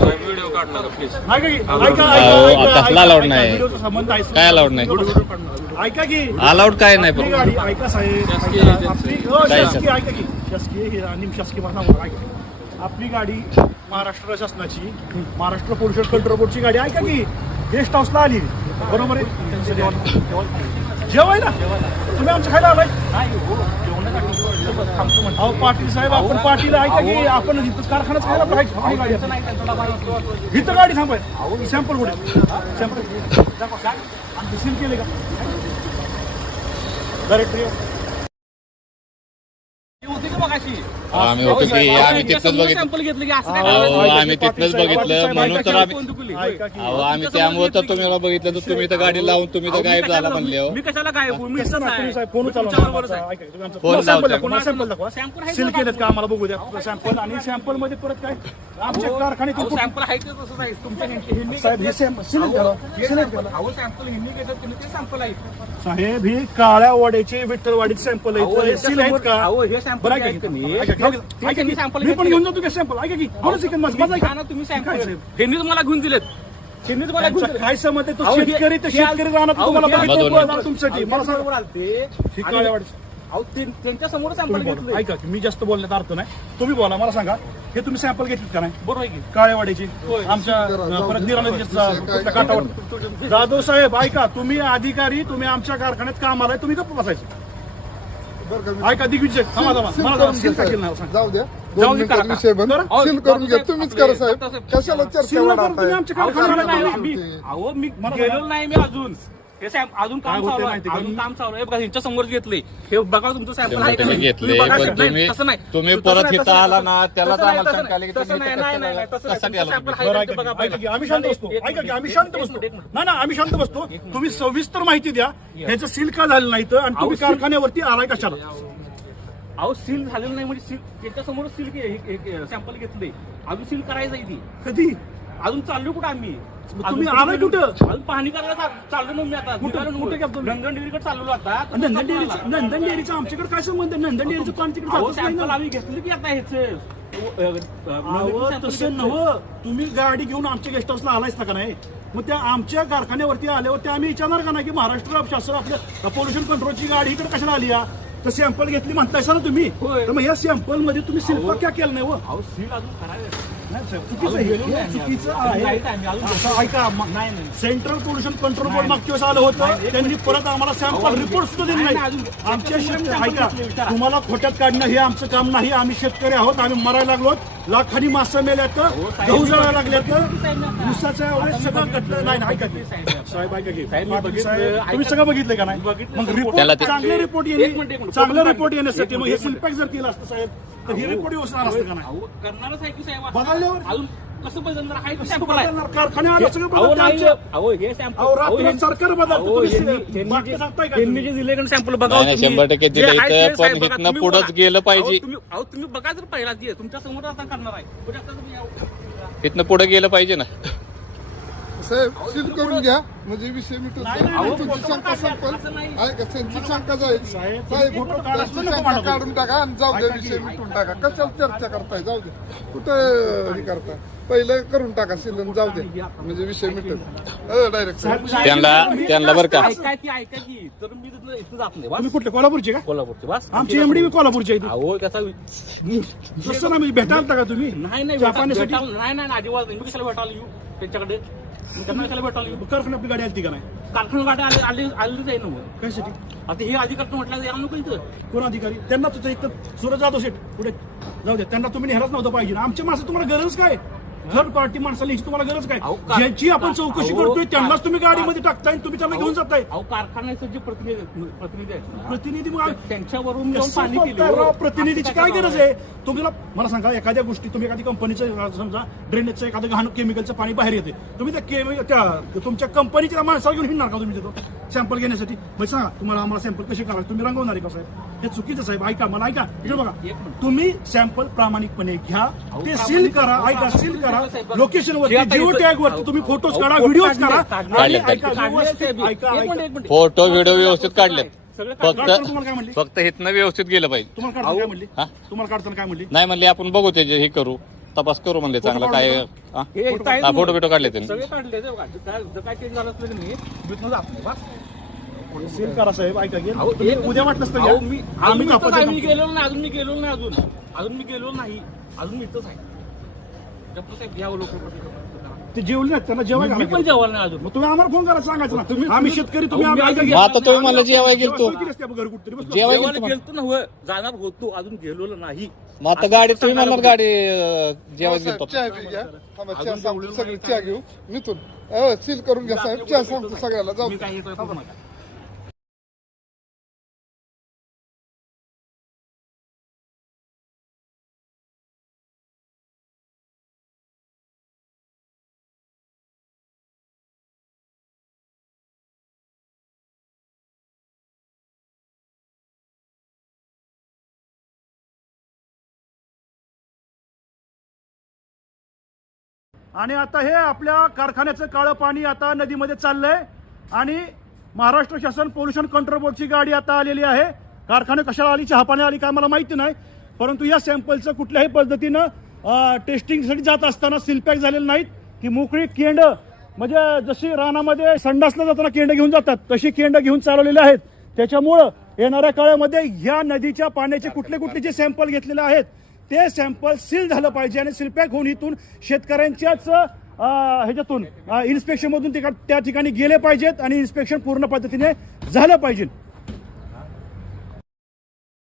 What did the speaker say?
Video काढणार please. कसला allowed नाही, काय अलाउड नाही, ऐका की अलाउड काय नाही. आपली गाडी ऐका साहेब, शासकीय आपली गाडी महाराष्ट्र शासनाची, महाराष्ट्र पोल्युशन कंट्रोल बोर्डची गाडी ऐका की गेस्ट हाऊसला आली, बरोबर आहे. जेवायला तुम्ही आमच्या खायला आलाय. अहो पाटील साहेब, आपण पाटीला ऐका की आपण इथं कारखानाच खायला पाहिजे. इथं गाडी थांबाय. सॅम्पल कुठे, सॅम्पल सील केले का डायरेक्टरी? आम्ही होतो की आम्ही तिथंच बघितलं, आम्ही तिथनंच बघितलं म्हणून तर आम्ही त्यामुळे तर तुम्ही बघितलं तर तुम्ही तर गाडी लावून तुम्ही तर गायब झाला म्हणले. मी कशाला गायब होऊ? मी फोन सील केलेत का आम्हाला बघू द्या सॅम्पल. आणि सॅम्पल मध्ये परत काय आमच्या कारखान्यात सॅम्पल आहे ते तसंच आहे तुमच्या साहेब हे सॅम्पल ह्यांनी घेतात ते सॅम्पल आहे साहेब. ही काळ्या वाड्याचे विठ्ठलवाडीचे सॅम्पल आहेत, सील आहेत का? हे सॅम्पल आहे का मी मी पण घेऊन जातो का सॅम्पल? ऐका की तुम्ही सॅम्पल ह्यांनी तुम्हाला घेऊन दिलेत. काय समजते तो शेतकरी, तर शेतकरी राहणार तुम्हाला बघितलं तुमच्यासाठी. मला सांगा ही काळ्या वाडी त्यांच्या समोर सॅम्पल घेतलं. ऐका की मी जास्त बोलण्याचा अर्थ नाही, तुम्ही बोला. मला सांगा हे तुम्ही सॅम्पल घेतलीत का नाही? बरोबर आहे की काळेवाडीची आमच्या परत निरा नदीच्या काठावर. जाधव साहेब ऐका, तुम्ही अधिकारी, तुम्ही आमच्या कारखान्यात कामाला आहे, तुम्ही गप्प बसायचे. ऐका दिग्विजय मला सील का केलं नाही सांगा. जाऊ द्या, 2 मिनिटात विषय बंद. सील करून घ्या, तुम्हीच करा साहेब. कशाला चर्चा सील करून तुम्ही आमच्या कारखान्याला अहो मी गेलो नाही मी अजून. हे अजून काम चालू आहे, अजून काम चालू आहे. बघा यांच्या समोर घेतले, हे बघा तुमचं सॅम्पल आहे का नाही? घेतले तसं नाही, तुम्ही परत इथं आला ना त्याला तसं नाही, तसं नाही, तसं सॅम्पल आहे का ते बघा. ऐका की आम्ही शांत बसतो. ऐका की आम्ही शांत बसतो. नाही ना, आम्ही शांत बसतो. तुम्ही सविस्तर माहिती द्या, ह्याचं सील का झालं नाही तर, आणि तुम्ही कारखान्यावरती आलाय कशाला? अहो सील झालेलं नाही म्हणजे सील त्याच्या समोर सील सॅम्पल घेतले, अजून सील करायचं आहे ती. कधी अजून चाललो कुठं आम्ही? तुम्ही आलाय कुठं? अजून पाहणी करायला चाललो ना मी आता. नंदन डेअरीकडे चाललो आता. नंदन डेअरीचं आमच्याकडे काय संबंध? नंदन डेअरीचं पाणी तिकडे सॅम्पल आम्ही घेतलं की आता ह्याच तसं नव्हं. तुम्ही गाडी घेऊन आमच्या गेस्ट हाऊसला आलायच का नाही? मग त्या आमच्या कारखान्यावरती आल्यावर ते आम्ही विचारणार का नाही की महाराष्ट्र शासन आपल्या पोल्युशन कंट्रोलची गाडी इकडे कशाला आली या? तर सॅम्पल घेतली म्हणताय ना तुम्ही, तर मग या सॅम्पल मध्ये तुम्ही शिल्प क्या केलं नाही? अहो सील अजून करायचं चुकीचं आहे. ऐका, सेंट्रल पोल्युशन कंट्रोल बोर्ड मागच्या वेळेस आलं होतं, त्यांनी परत आम्हाला सॅम्पल रिपोर्ट सुद्धा दिले नाही. आमच्या ऐका, तुम्हाला खोट्यात काढणं हे आमचं काम नाही. आम्ही शेतकरी आहोत, आम्ही मरायला लागलो, लाखांनी मासे मेल्यात, गहू जळायला लागल्यात, ऊसाच्या एवढे सगळं घटलं नाही. ऐका की साहेब, ऐका की तुम्ही सगळं बघितलं का नाही? मग रिपोर्ट चांगले रिपोर्ट चांगलं रिपोर्ट येण्यासाठी मग हे सिल्पॅक जर केलं असतं साहेब तर हे रिपोर्ट येणार असतं का नाही? करणारच आहे की साहेब. बदलल्यावर अजून कसं बदलणार आहे? सॅम्पल आहे कारखान्याला सगळं अहो हे सॅम्पल सरकार बदलतं. त्यांनी जे दिले सॅम्पल बघा, 100% दिलं इथं, पण इथनं पुढंच गेलं पाहिजे. तुम्ही बघा जर पहिला तुमच्या समोर आता करणार आहे, इथनं पुढे गेलं पाहिजे ना साहेब. सील करून घ्या म्हणजे विषय मिटून तुमची शंका संपल. ऐका, त्यांची शंका जाईल साहेब. शंका काढून टाका आणि जाऊ द्या, विषय मिटून टाका. कशाला चर्चा करताय? जाऊ द्या, कुठं हे करताय? पहिलं करून टाका सील, जाऊ दे म्हणजे विषय मिटल डायरेक्ट. त्यांना बरं का ऐका की तर मी इथं जात नाही. तुम्ही कुठले कोल्हापूरचे का? कोल्हापूरचे बस आमची एमडी मी कोल्हापूरची आहे. अहो त्याचा तसं ना म्हणजे भेटायला का तुम्ही? नाही नाही अजिबात नाही. मी कशाला भेटायला येऊ त्यांच्याकडे? त्यांना कशाला भेटायला येऊ? कारखाना आपली गाडी आली का नाही? कारखाना गाडी आली जाईल ना. कशासाठी? आता हे अधिकारी म्हटलं यायला नको इथं. कोण अधिकारी? त्यांना तुझं एक तर सुरज जाधव शेठ पुढे जाऊ दे, त्यांना तुम्ही नेहराच नव्हतं पाहिजे. आमच्या माणसं तुम्हाला गरज काय? थर्ड पार्टी माणसाला याची तुम्हाला गरज काय? ज्यांची आपण चौकशी करतोय त्यांनाच तुम्ही गाडीमध्ये टाकताय, तुम्ही त्यांना घेऊन जाताय. कारखान्याचे जे प्रतिनिधी प्रतिनिधी त्यांच्यावरून प्रतिनिधीची काय गरज आहे? तुम्हाला मला सांगा, एखाद्या गोष्टी तुम्ही एखादी कंपनीचं समजा ड्रेनेजचं एखादं घाण केमिकलचं पाणी बाहेर येते, तुम्ही त्या तुमच्या कंपनीच्या माणसाला घेऊन हिंडणार का तुम्ही तिथं सॅम्पल घेण्यासाठी? म्हणजे सांगा तुम्हाला आम्हाला सॅम्पल कसे करायचे? तुम्ही रंगवणार आहे का साहेब? हे चुकीचं साहेब. ऐका, मला ऐका, इकडे बघा. तुम्ही सॅम्पल प्रामाणिकपणे घ्या, ते सील करा. ऐका, सील करा लोकेशन वरती, जिओ टॅग वरती तुम्ही फोटोज काढा, व्हिडिओज करा. फोटो व्हिडिओ व्यवस्थित काढले. सगळं काढताना तुम्हाला काय म्हणली? फक्त इथनं व्यवस्थित गेलं पाहिजे. तुम्हाला काढताना काय म्हणली? हा? तुम्हाला काढताना काय म्हणली? नाही म्हणले आपण बघू त्याचे हे करू, तपास करू म्हणले चांगला काय. हा? हे इथं आहेत हा, ना. फोटो बिटो काढले त्यांनी. सगळे काढले ते बघा. जर काय चेंज झालं असलं की नाही बिथनं जात बस. सील करा साहेब, ऐका की. अहो, तुम्ही एक- उद्या वाटलंच तर अहो, घ्या. मी आम्ही इथंच आहे, कापायचं मी काम. गेलो नाही अजून मी गेलो नाही अजून मी गेलो नाही अजून मी इथंच आहे. डॉक्टर साहेब घ्यावं लोक ते जेवले नाहीत, त्यांना जेवायला मी घाला. पण जेवायला नाही अजून. मग तुम्ही आम्हाला फोन करा, सांगायचं ना. आम्ही शेतकरी, तुम्ही अहो, मी आम्ही- आता ऐका मग की. आता तुम्ही मला जेवाय गेलतो, सोय केली असते आपण घरी कुठतरी, बस. जेवाय जेवायला गेलतो. गेलतो ना जाणार होतो अजून गेलो नाही. मग आता गाडी तुम्ही म्हणणार गाडी जेवाय साहेब गेलतो. चहा बी घ्या. थांबा, चहा सांगतो, सगळे चहा घेऊ मिथून. सील करून घ्या साहेब, चहा सांगतो सगळ्याला. जाऊ मी काय येतोय बघू नका. आणि आता हे आपल्या कारखान्याचं काळं पाणी आता नदीमध्ये चाललंय आणि महाराष्ट्र शासन पोल्युशन कंट्रोल बोर्डची गाडी आता आलेली आहे. कारखाने कशाला आली, चहा पाणी आली काय मला माहिती नाही, परंतु या सॅम्पलचं कुठल्याही पद्धतीनं टेस्टिंगसाठी जात असताना सीलपॅक झालेलं नाहीत की मोकळी केंड, म्हणजे जशी रानामध्ये संडासला जाताना केंड घेऊन जातात तशी केंड घेऊन चालवलेली आहेत. त्याच्यामुळं येणाऱ्या काळामध्ये या नदीच्या पाण्याचे कुठले कुठले जे सॅम्पल घेतलेले आहेत ते सॅम्पल सील झालं पाहिजे आणि सीलपॅक होऊन इथून शेतकऱ्यांच्याच ह्याच्यातून इन्स्पेक्शन मधून त्या ठिकाणी गेले पाहिजेत आणि इन्स्पेक्शन पूर्ण पद्धतीने झालं पाहिजे.